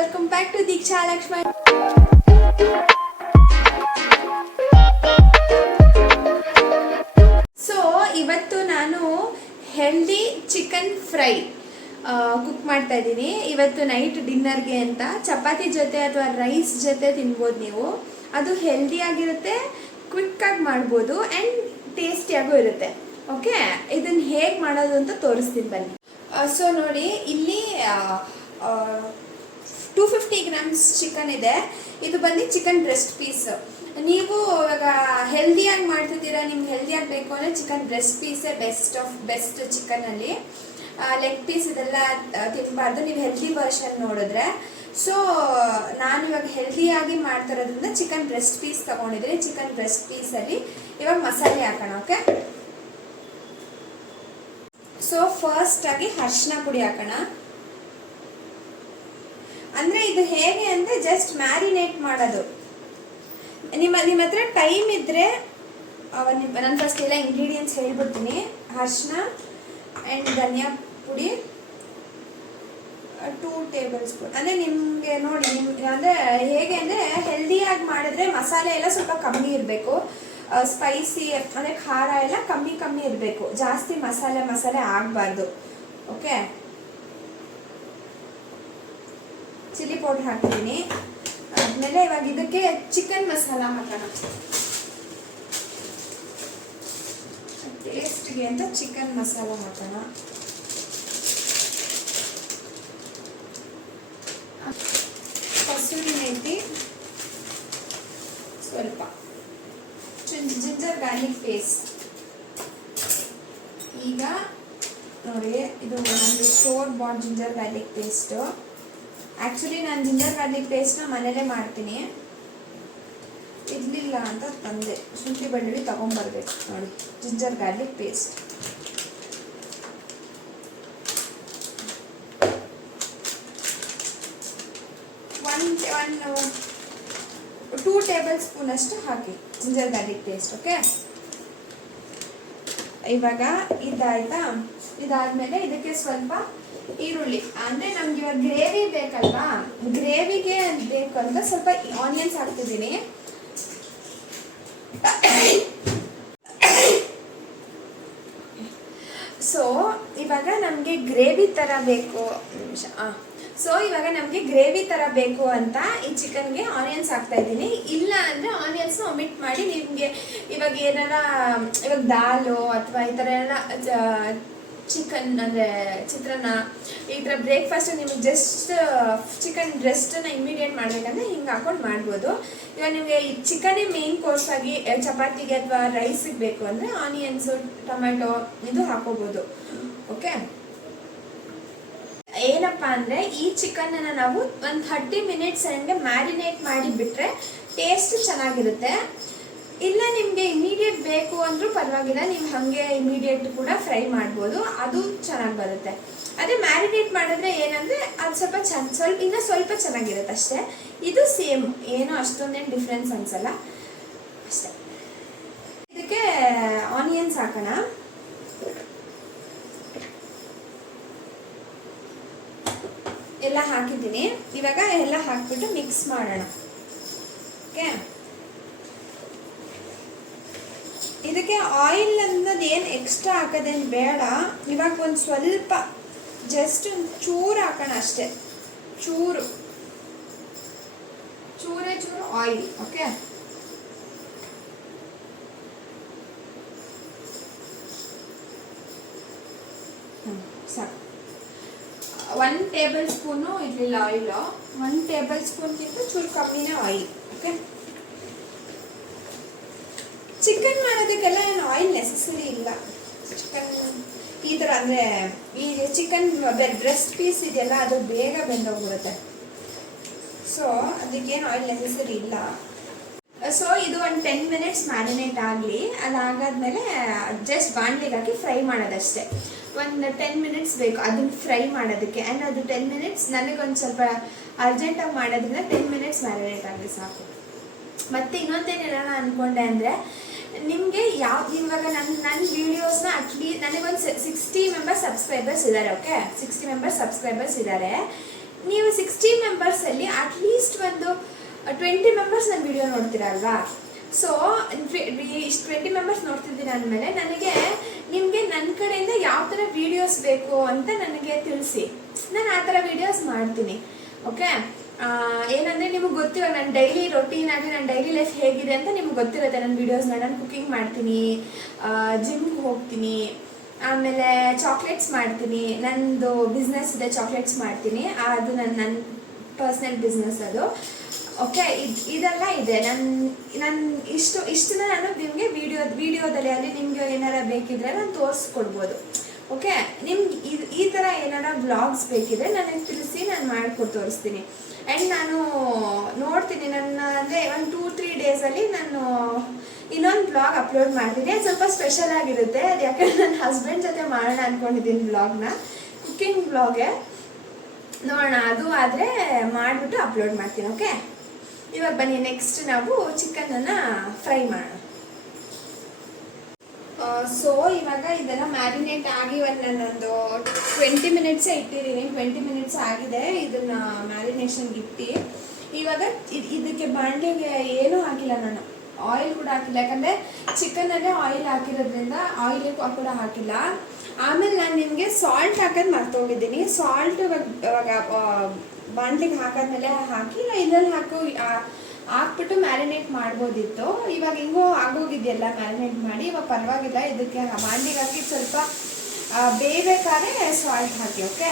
Welcome back to Deeksha Lakshman. So ಇವತ್ತು ನಾನು healthy chicken fry cook ಮಾಡ್ತಾ ಇದ್ದೀನಿ. ಇವತ್ತು ನೈಟ್ ಡಿನ್ನರ್ಗೆ ಅಂತ ಚಪಾತಿ ಜೊತೆ ಅಥವಾ ರೈಸ್ ಜೊತೆ ತಿನ್ಬೋದು ನೀವು. ಅದು ಹೆಲ್ದಿಯಾಗಿರುತ್ತೆ, ಕ್ವಿಕ್ಕಾಗಿ ಮಾಡ್ಬೋದು ಆ್ಯಂಡ್ ಟೇಸ್ಟಿಯಾಗೂ ಇರುತ್ತೆ. ಓಕೆ, ಇದನ್ನು ಹೇಗೆ ಮಾಡೋದು ಅಂತ ತೋರಿಸ್ತೀನಿ ಬನ್ನಿ. ಸೊ ನೋಡಿ, ಇಲ್ಲಿ 250 ಗ್ರಾಮ್ಸ್ ಚಿಕನ್ ಇದೆ. ಇದು ಬಂದು ಚಿಕನ್ ಬ್ರೆಸ್ಟ್ ಪೀಸ್. ನೀವು ಇವಾಗ ಹೆಲ್ದಿಯಾಗಿ ಮಾಡ್ತಿದ್ದೀರಾ, ನಿಮ್ಗೆ ಹೆಲ್ದಿಯಾಗಿ ಬೇಕು ಅಂದರೆ ಚಿಕನ್ ಬ್ರೆಸ್ಟ್ ಪೀಸೇ ಬೆಸ್ಟ್ ಚಿಕನಲ್ಲಿ. ಲೆಗ್ ಪೀಸ್ ಇದೆಲ್ಲ ತಿನ್ನಬಾರ್ದು ನೀವು ಹೆಲ್ದಿ ವರ್ಷನ್ ನೋಡಿದ್ರೆ. ಸೊ ನಾನು ಇವಾಗ ಹೆಲ್ದಿಯಾಗಿ ಮಾಡ್ತಿರೋದ್ರಿಂದ ಚಿಕನ್ ಬ್ರೆಸ್ಟ್ ಪೀಸ್ ತೊಗೊಂಡಿದ್ದೀನಿ. ಚಿಕನ್ ಬ್ರೆಸ್ಟ್ ಪೀಸಲ್ಲಿ ಇವಾಗ ಮಸಾಲೆ ಹಾಕೋಣ. ಓಕೆ, ಸೊ ಫಸ್ಟ್ ಆಗಿ ಅರಿಶಿನ ಪುಡಿ ಹಾಕೋಣ. ಅಂದರೆ ಇದು ಹೇಗೆ ಅಂದರೆ ಜಸ್ಟ್ ಮ್ಯಾರಿನೇಟ್ ಮಾಡೋದು. ನಿಮ್ಮ ಹತ್ರ ಟೈಮ್ ಇದ್ದರೆ ನಾನು ಫಸ್ಟ್ ಎಲ್ಲ ಇಂಗ್ರೀಡಿಯೆಂಟ್ಸ್ ಹೇಳ್ಬಿಡ್ತೀನಿ. ಅರಿಶಿನ ಆ್ಯಂಡ್ ಧನಿಯಾ ಪುಡಿ 2 ಟೇಬಲ್ ಸ್ಪೂನ್. ಅಂದರೆ ನಿಮಗೆ ನೋಡಿ, ನಿಮ್ಗೆ ಅಂದರೆ ಹೇಗೆ ಅಂದರೆ ಹೆಲ್ದಿಯಾಗಿ ಮಾಡಿದ್ರೆ ಮಸಾಲೆ ಎಲ್ಲ ಸ್ವಲ್ಪ ಕಮ್ಮಿ ಇರಬೇಕು. ಸ್ಪೈಸಿ ಅಂದರೆ ಖಾರ ಎಲ್ಲ ಕಮ್ಮಿ ಇರಬೇಕು. ಜಾಸ್ತಿ ಮಸಾಲೆ ಆಗಬಾರ್ದು. ಓಕೆ, ಚಿಲ್ಲಿ ಪೌಡರ್ ಹಾಕ್ತೀನಿ. ಆದಮೇಲೆ ಇವಾಗ ಇದಕ್ಕೆ ಚಿಕನ್ ಮಸಾಲ ಹಾಕೋಣ. ಟೇಸ್ಟ್ಗೆ ಅಂತ ಚಿಕನ್ ಮಸಾಲ ಹಾಕೋಣ. ಕಸೂರಿ ಮೇಥಿ ಸ್ವಲ್ಪ, ಜಿಂಜರ್ ಗಾರ್ಲಿಕ್ ಪೇಸ್ಟ್. ಈಗ ನೋಡಿ, ಇದು ನಂದು store bought ginger garlic paste. Actually ನಾನು ಜಿಂಜರ್ ಗಾರ್ಲಿಕ್ ಪೇಸ್ಟ್ನ ಮನೇಲೇ ಮಾಡ್ತೀನಿ. ಇರಲಿಲ್ಲ ಅಂತ ತಂದೆ. ಶುಂಠಿ ಬೆಳ್ಳುಳ್ಳಿ ತೊಗೊಂಬರ್ಬೇಕು. ನೋಡಿ, ginger garlic paste 2 tablespoon ಅಷ್ಟು ಹಾಕಿ ಜಿಂಜರ್ ಗಾರ್ಲಿಕ್ ಪೇಸ್ಟ್. ಓಕೆ, ಇವಾಗ ಇದಾಯ್ತಾ. ಇದಾದ್ಮೇಲೆ ಇದಕ್ಕೆ ಸ್ವಲ್ಪ ಈರುಳ್ಳಿ, ಅಂದರೆ ನಮ್ಗೆ ಇವಾಗ ಗ್ರೇವಿ ಬೇಕಲ್ವಾ, ಗ್ರೇವಿಗೆ ಬೇಕು ಅಂತ ಸ್ವಲ್ಪ ಆನಿಯನ್ಸ್ ಹಾಕ್ತಿದ್ದೀನಿ. ಸೊ ಇವಾಗ ನಮಗೆ ಗ್ರೇವಿ ಥರ ಬೇಕು. ಸೊ ಇವಾಗ ನಮಗೆ ಗ್ರೇವಿ ಥರ ಬೇಕು ಅಂತ ಈ ಚಿಕನ್ಗೆ ಆನಿಯನ್ಸ್ ಹಾಕ್ತಾ ಇದ್ದೀನಿ. ಇಲ್ಲ ಅಂದರೆ ಆನಿಯನ್ಸ್ನ ಒಮಿಟ್ ಮಾಡಿ. ನಿಮಗೆ ಇವಾಗ ಏನಾರ ಇವಾಗ ದಾಲು ಅಥವಾ ಈ ಥರ ಎಲ್ಲ ಚಿಕನ್ ಅಂದರೆ ಚಿತ್ರಾನ್ನ ಈ ಥರ ಬ್ರೇಕ್ಫಾಸ್ಟ್ ನಿಮಗೆ ಜಸ್ಟ್ ಚಿಕನ್ ಬ್ರೆಸ್ಟನ್ನು ಇಮಿಡಿಯೇಟ್ ಮಾಡಬೇಕಂದ್ರೆ ಹಿಂಗೆ ಹಾಕೊಂಡು ಮಾಡ್ಬೋದು. ಇವಾಗ ನಿಮಗೆ ಈ ಚಿಕನ್ನೇ ಮೇನ್ ಕೋರ್ಸ್ ಆಗಿ ಚಪಾತಿಗೆ ಅಥವಾ ರೈಸಿಗೆ ಬೇಕು ಅಂದರೆ ಆನಿಯನ್ಸು ಟೊಮೆಟೊ ಇದು ಹಾಕೋಬೋದು. ಓಕೆ, ಏನಪ್ಪ ಅಂದರೆ ಈ ಚಿಕನನ್ನು ನಾವು ಒಂದು 30 ಮಿನಿಟ್ಸ್ ಹಂಗೆ ಮ್ಯಾರಿನೇಟ್ ಮಾಡಿ ಬಿಟ್ಟರೆ ಟೇಸ್ಟ್ ಚೆನ್ನಾಗಿರುತ್ತೆ. ಇಲ್ಲ ನಿಮಗೆ ಇಮಿಡಿಯೇಟ್ ಬೇಕು ಅಂದರೂ ಪರವಾಗಿಲ್ಲ, ನೀವು ಹಾಗೆ ಇಮಿಡಿಯೇಟ್ ಕೂಡ ಫ್ರೈ ಮಾಡ್ಬೋದು, ಅದು ಚೆನ್ನಾಗಿ ಬರುತ್ತೆ. ಅದೇ ಮ್ಯಾರಿನೇಟ್ ಮಾಡಿದ್ರೆ ಏನಂದರೆ ಅದು ಸ್ವಲ್ಪ ಚೆನ್ನಾಗಿರುತ್ತೆ ಅಷ್ಟೇ. ಇದು ಸೇಮ್, ಏನೋ ಅಷ್ಟೊಂದೇನು ಡಿಫ್ರೆನ್ಸ್ ಅನಿಸಲ್ಲ ಅಷ್ಟೇ. ಇದಕ್ಕೆ ಆನಿಯನ್ಸ್ ಹಾಕೋಣ. ಎಲ್ಲ ಹಾಕಿದ್ದೀನಿ. ಇವಾಗ ಎಲ್ಲ ಹಾಕ್ಬಿಟ್ಟು ಮಿಕ್ಸ್ ಮಾಡೋಣ. ಓಕೆ, ಇದಕ್ಕೆ ಆಯಿಲ್ ಅನ್ನೋದು ಏನು ಎಕ್ಸ್ಟ್ರಾ ಹಾಕೋದೇನು ಬೇಡ. ಇವಾಗ ಒಂದು ಸ್ವಲ್ಪ ಜಸ್ಟ್ ಒಂದು ಚೂರು ಹಾಕೋಣ ಅಷ್ಟೇ. ಚೂರೇ ಆಯಿಲ್. ಓಕೆ, ಸಾಕು. 1 ಟೇಬಲ್ ಸ್ಪೂನು ಇರಲಿಲ್ಲ ಆಯಿಲು. 1 ಟೇಬಲ್ ಸ್ಪೂನ್ಗಿಂತ ಚೂರು ಕಮ್ಮಿನೇ ಆಯಿಲ್. ಓಕೆ, ಚಿಕನ್ ಮಾಡೋದಕ್ಕೆಲ್ಲ ಏನು ಆಯಿಲ್ ನೆಸೆಸರಿ ಇಲ್ಲ. ಚಿಕನ್ ಈ ಥರ ಅಂದರೆ ಈ ಚಿಕನ್ ಬ್ರೆಸ್ಟ್ ಪೀಸ್ ಇದೆಯಲ್ಲ, ಅದು ಬೇಗ ಬೆಂದೋಗ್ಬಿಡುತ್ತೆ. ಸೊ ಅದಕ್ಕೇನು ಆಯಿಲ್ ನೆಸೆಸರಿ ಇಲ್ಲ. ಸೊ ಇದು ಒಂದು 10 ಮಿನಿಟ್ಸ್ ಮ್ಯಾರಿನೇಟ್ ಆಗಲಿ. ಅದಾಗಾದ್ಮೇಲೆ ಜಸ್ಟ್ ಬಾಣಲಿಗೆ ಹಾಕಿ ಫ್ರೈ ಮಾಡೋದಷ್ಟೇ. ಒಂದು 10 ಮಿನಿಟ್ಸ್ ಬೇಕು ಅದನ್ನು ಫ್ರೈ ಮಾಡೋದಕ್ಕೆ. ಆ್ಯಂಡ್ ಅದು 10 ಮಿನಿಟ್ಸ್ ನನಗೊಂದು ಸ್ವಲ್ಪ ಅರ್ಜೆಂಟಾಗಿ ಮಾಡೋದ್ರಿಂದ 10 ಮಿನಿಟ್ಸ್ ಮ್ಯಾರಿನೇಟ್ ಆಗಲಿ ಸಾಕು. ಮತ್ತು ಇನ್ನೊಂದೇನೆಲ್ಲ ಅಂದ್ಕೊಂಡೆ ಅಂದರೆ, ನಿಮಗೆ ಇವಾಗ ನನ್ನ ವೀಡಿಯೋಸ್ನ ಆ್ಯಕ್ಚುಲಿ ನನಗೊಂದು 60 ಮೆಂಬರ್ಸ್ ಸಬ್ಸ್ಕ್ರೈಬರ್ಸ್ ಇದ್ದಾರೆ. ಓಕೆ, 60 ಮೆಂಬರ್ಸ್ ಸಬ್ಸ್ಕ್ರೈಬರ್ಸ್ ಇದ್ದಾರೆ. ನೀವು 60 ಮೆಂಬರ್ಸಲ್ಲಿ ಅಟ್ಲೀಸ್ಟ್ ಒಂದು 20 ಮೆಂಬರ್ಸ್ ನನ್ನ ವಿಡಿಯೋ ನೋಡ್ತೀರಲ್ವಾ. ಸೊ ಇಷ್ಟು 20 ಮೆಂಬರ್ಸ್ ನೋಡ್ತಿದ್ದೀನಿ ಅಂದಮೇಲೆ ನಿಮಗೆ ನನ್ನ ಕಡೆಯಿಂದ ಯಾವ ಥರ ವೀಡಿಯೋಸ್ ಬೇಕು ಅಂತ ನನಗೆ ತಿಳಿಸಿ, ನಾನು ಆ ಥರ ವೀಡಿಯೋಸ್ ಮಾಡ್ತೀನಿ. ಓಕೆ, ಏನಂದರೆ ನಿಮಗೆ ಗೊತ್ತಿರೋ ನನ್ನ ಡೈಲಿ ರೊಟೀನ್ ಆಗಿ ನನ್ನ ಡೈಲಿ ಲೈಫ್ ಹೇಗಿದೆ ಅಂತ ನಿಮ್ಗೆ ಗೊತ್ತಿರುತ್ತೆ. ನನ್ನ ವೀಡಿಯೋಸ್ನ ನಾನು ಕುಕಿಂಗ್ ಮಾಡ್ತೀನಿ, ಜಿಮ್ಗೆ ಹೋಗ್ತೀನಿ, ಆಮೇಲೆ ಚಾಕ್ಲೇಟ್ಸ್ ಮಾಡ್ತೀನಿ, ನನ್ನದು ಬಿಸ್ನೆಸ್ ಇದೆ, ಚಾಕ್ಲೇಟ್ಸ್ ಮಾಡ್ತೀನಿ, ಅದು ನನ್ನ ಪರ್ಸ್ನಲ್ ಬಿಸ್ನೆಸ್ ಅದು. ಓಕೆ, ಇದೆಲ್ಲ ಇದೆ. ನನ್ನ ಇಷ್ಟನ್ನ ನಾನು ನಿಮಗೆ ವಿಡಿಯೋದಲ್ಲಿ ಅಲ್ಲಿ ನಿಮಗೆ ಏನಾರ ಬೇಕಿದ್ರೆ ನಾನು ತೋರಿಸ್ಕೊಡ್ಬೋದು. ಓಕೆ, ನಿಮ್ಗೆ ಈ ಥರ ಏನಾರ ವ್ಲಾಗ್ಸ್ ಬೇಕಿದ್ರೆ ನನಗೆ ತಿಳಿಸಿ, ನಾನು ಮಾಡ್ಕೊಟ್ಟು ತೋರಿಸ್ತೀನಿ. ಆ್ಯಂಡ್ ನಾನು ನೋಡ್ತೀನಿ ಅಂದರೆ ಒಂದು 2-3 ಡೇಸಲ್ಲಿ ನಾನು ಇನ್ನೊಂದು ಬ್ಲಾಗ್ ಅಪ್ಲೋಡ್ ಮಾಡ್ತೀನಿ. ಅದು ಸ್ವಲ್ಪ ಸ್ಪೆಷಲ್ ಆಗಿರುತ್ತೆ. ಅದು ಯಾಕಂದರೆ ನನ್ನ ಹಸ್ಬೆಂಡ್ ಜೊತೆ ಮಾಡೋಣ ಅಂದ್ಕೊಂಡಿದ್ದೀನಿ ಬ್ಲಾಗ್ನ, ಕುಕ್ಕಿಂಗ್ ಬ್ಲಾಗೆ. ನೋಡೋಣ, ಅದು ಆದರೆ ಮಾಡಿಬಿಟ್ಟು ಅಪ್ಲೋಡ್ ಮಾಡ್ತೀನಿ. ಓಕೆ, ಇವಾಗ ಬನ್ನಿ ನೆಕ್ಸ್ಟ್ ನಾವು ಚಿಕನನ್ನು ಫ್ರೈ ಮಾಡೋಣ. ಸೊ ಇವಾಗ ಇದೆಲ್ಲ ಮ್ಯಾರಿನೇಟ್ ಆಗಿ ನಾನೊಂದು 20 ಮಿನಿಟ್ಸೇ ಇಟ್ಟಿದ್ದೀನಿ. 20 ಮಿನಿಟ್ಸ್ ಆಗಿದೆ ಇದನ್ನು ಮ್ಯಾರಿನೇಷನ್ಗೆ ಇಟ್ಟು. ಇವಾಗ ಇದಕ್ಕೆ ಬಾಣಲೆಗೆ ಏನೂ ಹಾಕಿಲ್ಲ, ನಾನು ಆಯಿಲ್ ಕೂಡ ಹಾಕಿಲ್ಲ. ಯಾಕಂದರೆ ಚಿಕನಲ್ಲೇ ಆಯಿಲ್ ಹಾಕಿರೋದ್ರಿಂದ ಆಯಿಲ್ ಕೂಡ ಹಾಕಿಲ್ಲ. ಆಮೇಲೆ ನಾನು ನಿಮಗೆ ಸಾಲ್ಟ್ ಹಾಕೋದು ಮರ್ತೋಗಿದ್ದೀನಿ. ಸಾಲ್ಟ್ ಇವಾಗ ಬಾಣಲೆಗೆ ಹಾಕಿದ್ಮೇಲೆ ಹಾಕಿ ಇದ್ರಲ್ಲಿ ಹಾಕ್ಬಿಟ್ಟು ಮ್ಯಾರಿನೇಟ್ ಮಾಡ್ಬೋದಿತ್ತು. ಇವಾಗ ಹಿಂಗೋ ಆಗೋಗಿದೆಯಲ್ಲ ಮ್ಯಾರಿನೇಟ್ ಮಾಡಿ, ಇವಾಗ ಪರವಾಗಿಲ್ಲ. ಇದಕ್ಕೆ ಬಾಣಲೆಗೆ ಹಾಕಿ ಸ್ವಲ್ಪ ಬೇಯಬೇಕಾದ್ರೆ ಸಾಲ್ಟ್ ಹಾಕಿ. ಓಕೆ,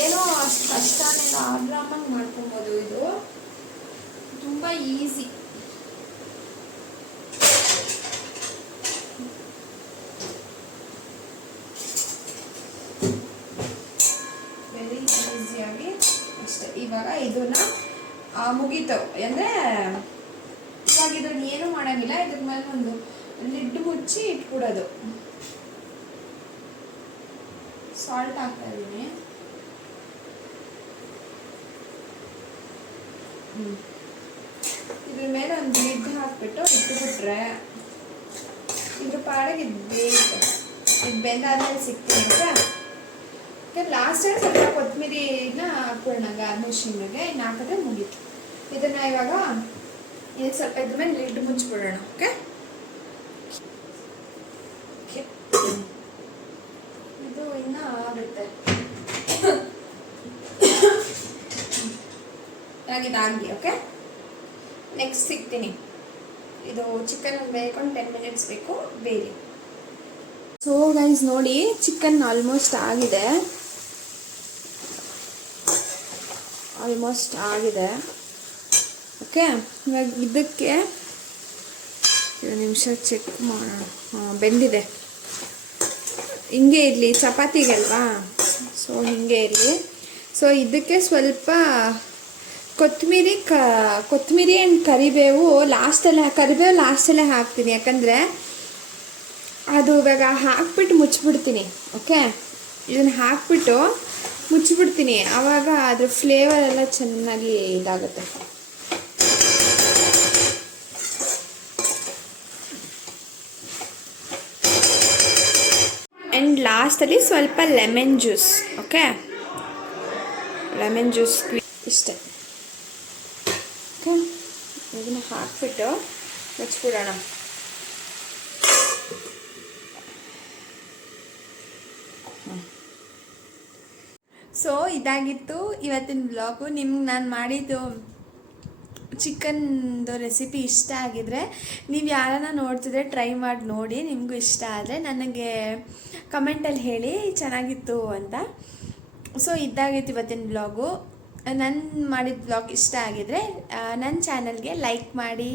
ಏನೋ ಅಷ್ಟು ಕಷ್ಟನೇನು ಆರಾಮಾಗಿ ಮಾಡ್ಕೊಬೋದು. ಇದು ತುಂಬ ಈಸಿ. ವೆರಿ ಈಸಿಯಾಗಿ ಅಷ್ಟೇ. ಇವಾಗ ಇದನ್ನ ಮುಗೀತು ಅಂದರೆ ಇವಾಗ ಇದನ್ನ ಏನೂ ಮಾಡೋಂಗಿಲ್ಲ. ಇದ್ರ ಮೇಲೆ ಒಂದು ಲಿಡ್ ಮುಚ್ಚಿ ಇಟ್ಬಿಡೋದು. ಸಾಲ್ಟ್ ಹಾಕ್ತಾ ಇದ್ದೀನಿ. ಇದ್ರ ಮೇಲೆ ಒಂದು ಲಿಡ್ ಹಾಕ್ಬಿಟ್ಟು ಇಟ್ಬಿಟ್ರೆ ಇದ್ರ ಪಾಡಿಗೆ ಇದು ಬೇಯುತ್ತೆ. ಇದು ಬೆಂದಾದ್ಮೇಲೆ ಸಿಗ್ತೀನಿ. ಓಕೆ, ಲಾಸ್ಟಲ್ಲಿ ಸ್ವಲ್ಪ ಕೊತ್ತಂಬರಿನ ಹಾಕ್ಬಿಡೋಣ ಗಾರ್ನಿಶಿಂಗ್ಗೆ. ಇನ್ನು ಹಾಕಿದ್ರೆ ಮುಗೀತು. ಇದನ್ನು ಇವಾಗ ಇದು ಸ್ವಲ್ಪ ಇದ್ರ ಮೇಲೆ ಲಿಡ್ ಮುಚ್ಚಿಬಿಡೋಣ. ಓಕೆ, ಇದು ಇನ್ನೂ ಆಗುತ್ತೆ. ಇದಾಗಲಿ. ಓಕೆ, ನೆಕ್ಸ್ಟ್ ಸಿಗ್ತೀನಿ. ಇದು ಚಿಕನ್ ಬೇಯ್ಕೊಂಡು 10 ಮಿನಿಟ್ಸ್ ಬೇಕು, ಬೇರೆ. ಸೊ ಗೈಸ್ ನೋಡಿ, ಚಿಕನ್ ಆಲ್ಮೋಸ್ಟ್ ಆಗಿದೆ. ಓಕೆ, ಇವಾಗ ಇದಕ್ಕೆ ಒಂದು ನಿಮಿಷ ಚೆಕ್ ಮಾಡೋಣ. ಬೆಂದಿದೆ. ಹಿಂಗೆ ಇರಲಿ, ಚಪಾತಿಗಲ್ವಾ, ಸೊ ಹಿಂಗೆ ಇರಲಿ. ಸೊ ಇದಕ್ಕೆ ಸ್ವಲ್ಪ ಕೊತ್ತಂಬರಿ ಆ್ಯಂಡ್ ಕರಿಬೇವು ಲಾಸ್ಟಲ್ಲೇ ಹಾಕ್ತೀನಿ. ಯಾಕಂದರೆ ಅದು ಇವಾಗ ಹಾಕ್ಬಿಟ್ಟು ಮುಚ್ಚಿಬಿಡ್ತೀನಿ. ಓಕೆ, ಇದನ್ನು ಹಾಕ್ಬಿಟ್ಟು ಮುಚ್ಚಿಬಿಡ್ತೀನಿ. ಆವಾಗ ಅದ್ರ ಫ್ಲೇವರ್ ಎಲ್ಲ ಚೆನ್ನಾಗಿ ಇದಾಗುತ್ತೆ. ಆ್ಯಂಡ್ ಲಾಸ್ಟಲ್ಲಿ ಸ್ವಲ್ಪ lemon juice. Okay, lemon juice ಇಷ್ಟೇ. ಓಕೆ, ಇದನ್ನು ಹಾಕ್ಬಿಟ್ಟು ಮುಚ್ಚಿಬಿಡೋಣ. ಸೊ ಇದಾಗಿತ್ತು ಇವತ್ತಿನ ಬ್ಲಾಗು. ನಿಮ್ಗೆ ನಾನು ಮಾಡಿದ್ದು ಚಿಕನ್ದು ರೆಸಿಪಿ ಇಷ್ಟ ಆಗಿದ್ರೆ, ನೀವು ಯಾರನ್ನ ನೋಡ್ತಿದ್ರೆ ಟ್ರೈ ಮಾಡಿ ನೋಡಿ. ನಿಮಗೂ ಇಷ್ಟ ಆದರೆ ನನಗೆ ಕಮೆಂಟಲ್ಲಿ ಹೇಳಿ ಚೆನ್ನಾಗಿತ್ತು ಅಂತ. ಸೊ ಇದಾಗಿತ್ತು ಇವತ್ತಿನ ಬ್ಲಾಗು. ನನ್ನ ಮಾಡಿದ ಬ್ಲಾಗ್ ಇಷ್ಟ ಆಗಿದ್ರೆ ನನ್ನ ಚಾನಲ್ಗೆ ಲೈಕ್ ಮಾಡಿ,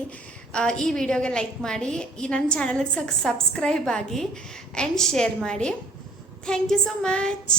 ಈ ವಿಡಿಯೋಗೆ ಲೈಕ್ ಮಾಡಿ, ನನ್ನ ಚಾನಲ್ಗೆ ಸಬ್ಸ್ಕ್ರೈಬ್ ಆಗಿ ಆ್ಯಂಡ್ ಶೇರ್ ಮಾಡಿ. Thank you so much.